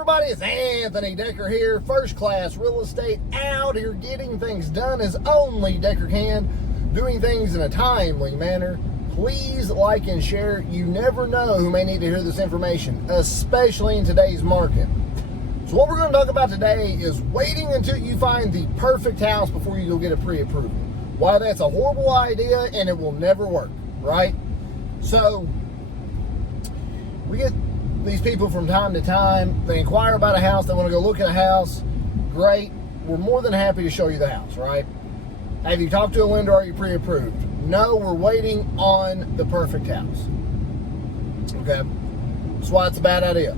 everybody, it's Anthony Decker here, First Class Real Estate, out here getting things done as only Decker can, doing things in a timely manner. Please like and share. You never know who may need to hear this information, especially in today's market. So what we're going to talk about today is waiting until you find the perfect house before you go get a pre-approval. Why that's a horrible idea and it will never work, right? So we get these people from time to time, they inquire about a house, they want to go look at a house. Great, we're more than happy to show you the house, right? Have you talked to a lender? Are you pre-approved? No, we're waiting on the perfect house. Okay, that's why it's a bad idea.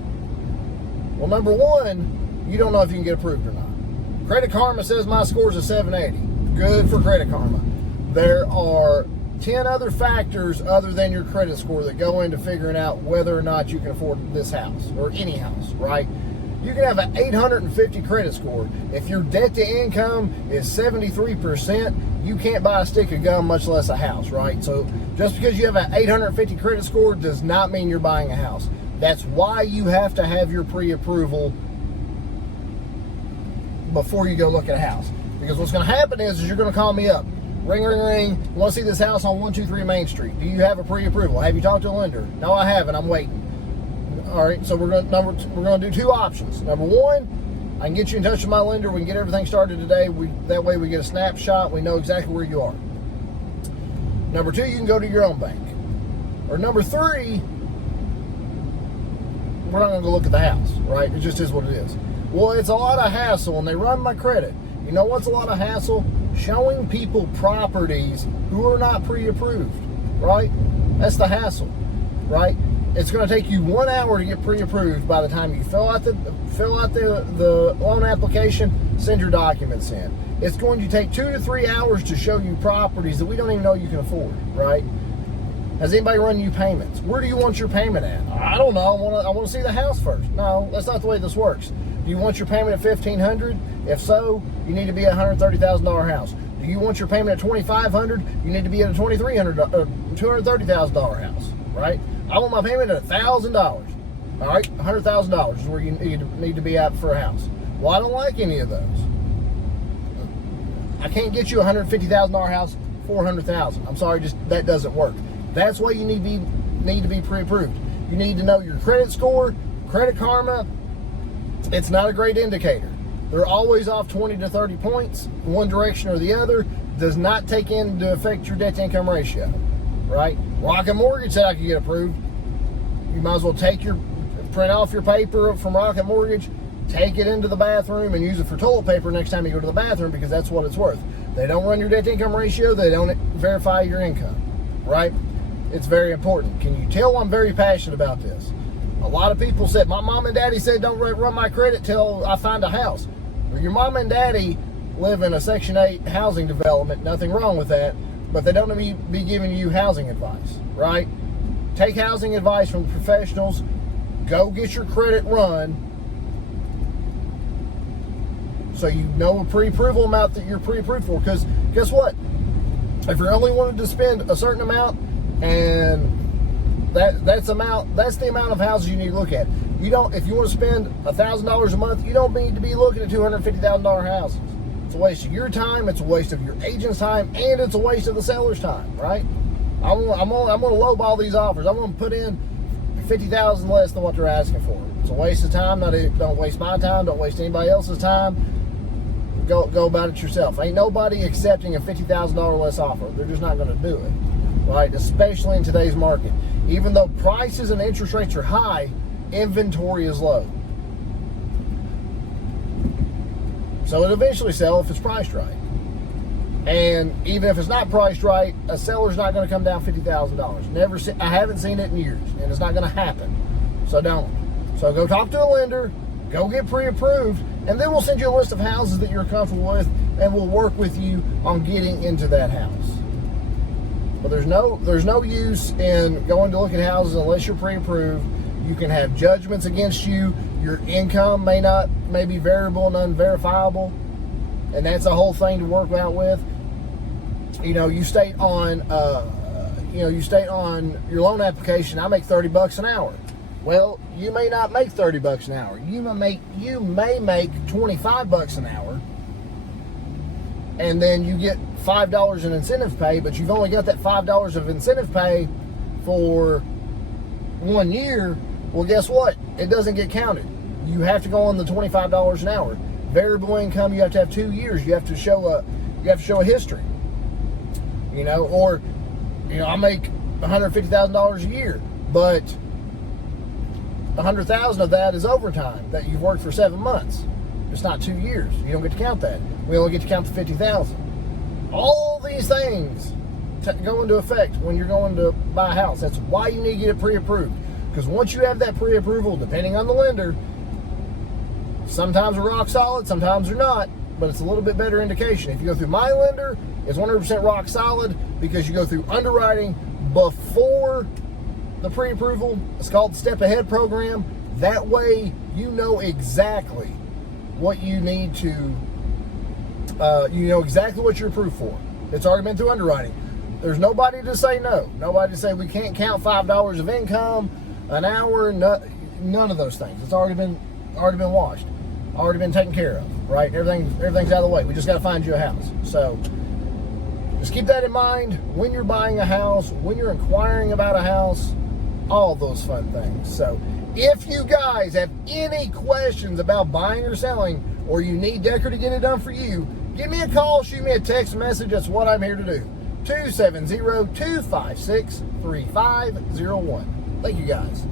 Well, number one, you don't know if you can get approved or not. Credit Karma says my score's a 780. Good for Credit Karma. There are 10 other factors other than your credit score that go into figuring out whether or not you can afford this house or any house, right? You can have an 850 credit score. If your debt to income is 73%, you can't buy a stick of gum, much less a house, right? So just because you have an 850 credit score does not mean you're buying a house. That's why you have to have your pre-approval before you go look at a house. Because what's going to happen is you're going to call me up. Ring, ring, ring. Want to see this house on 123 Main Street? Do you have a pre-approval? Have you talked to a lender? No, I haven't. I'm waiting. All right. So we're going to do two options. Number one, I can get you in touch with my lender. We can get everything started today. That way we get a snapshot. We know exactly where you are. Number two, you can go to your own bank. Or number three, we're not going to go look at the house. Right? It just is what it is. Well, it's a lot of hassle, and they run my credit. You know what's a lot of hassle? Showing people properties who are not pre-approved, right? That's the hassle, right? It's going to take you 1 hour to get pre-approved by the time you fill out the loan application, send your documents in. It's going to take 2 to 3 hours to show you properties that we don't even know you can afford, right? Has anybody run you payments? Where do you want your payment at? I don't know. I want to see the house first. No, that's not the way this works. Do you want your payment at $1,500? If so, you need to be at a $130,000 house. Do you want your payment at $2,500? You need to be at a $230,000 house, right? I want my payment at $1,000. All right, $100,000 is where you need to be at for a house. Well, I don't like any of those. I can't get you a $150,000 house, $400,000. I'm sorry, just that doesn't work. That's why you need to be pre-approved. You need to know your credit score, Credit Karma. It's not a great indicator. They're always off 20 to 30 points, one direction or the other. Does not take into effect your debt to income ratio, right? Rocket Mortgage said I could get approved. You might as well print off your paper from Rocket Mortgage, take it into the bathroom and use it for toilet paper next time you go to the bathroom, because that's what it's worth. They don't run your debt to income ratio. They don't verify your income, right? It's very important. Can you tell I'm very passionate about this? A lot of people said, my mom and daddy said don't run my credit till I find a house. Well, your mom and daddy live in a Section 8 housing development, nothing wrong with that, but they don't be giving you housing advice, right? Take housing advice from the professionals. Go get your credit run so you know a pre-approval amount that you're pre-approved for. Because guess what? If you're only wanting to spend a certain amount, and that's the amount of houses you need to look at. If you want to spend $1,000 a month, you don't need to be looking at $250,000 houses. It's a waste of your time, it's a waste of your agent's time, and it's a waste of the seller's time, right? I'm going to lowball these offers. I'm going to put in $50,000 less than what they're asking for. It's a waste of time. Don't waste my time. Don't waste anybody else's time. Go about it yourself. Ain't nobody accepting a $50,000 less offer. They're just not going to do it, right? Especially in today's market. Even though prices and interest rates are high, inventory is low. So it'll eventually sell if it's priced right. And even if it's not priced right, a seller's not going to come down $50,000. I haven't seen it in years, and it's not going to happen. So don't. So go talk to a lender, go get pre-approved, and then we'll send you a list of houses that you're comfortable with, and we'll work with you on getting into that house. But there's no use in going to look at houses unless you're pre-approved. You can have judgments against you. Your income may be variable and unverifiable, and that's a whole thing to work out with. You state on your loan application, I make $30 an hour. Well, you may not make 30 bucks an hour. You may make 25 bucks an hour, and then you get $5 in incentive pay, but you've only got that $5 of incentive pay for 1 year. Well, guess what? It doesn't get counted. You have to go on the $25 an hour. Variable income, you have to have 2 years. You have to show a history. Or I make $150,000 a year, but $100,000 of that is overtime that you've worked for 7 months. It's not 2 years. You don't get to count that. We only get to count the $50,000. All these things go into effect when you're going to buy a house. That's why you need to get it pre-approved. Because once you have that pre-approval, depending on the lender, sometimes they're rock solid, sometimes they're not, but it's a little bit better indication. If you go through my lender, it's 100% rock solid because you go through underwriting before the pre-approval. It's called the Step Ahead program. That way you know exactly what you need to, you know exactly what you're approved for. It's already been through underwriting. There's nobody to say no. Nobody to say we can't count $5 of income an hour. None of those things. It's already been washed, already been taken care of. Right? Everything's out of the way. We just got to find you a house. So just keep that in mind when you're buying a house, when you're inquiring about a house, all those fun things. So if you guys have any questions about buying or selling, or you need Decker to get it done for you, give me a call, shoot me a text message. That's what I'm here to do. 270-256-3501. Thank you guys.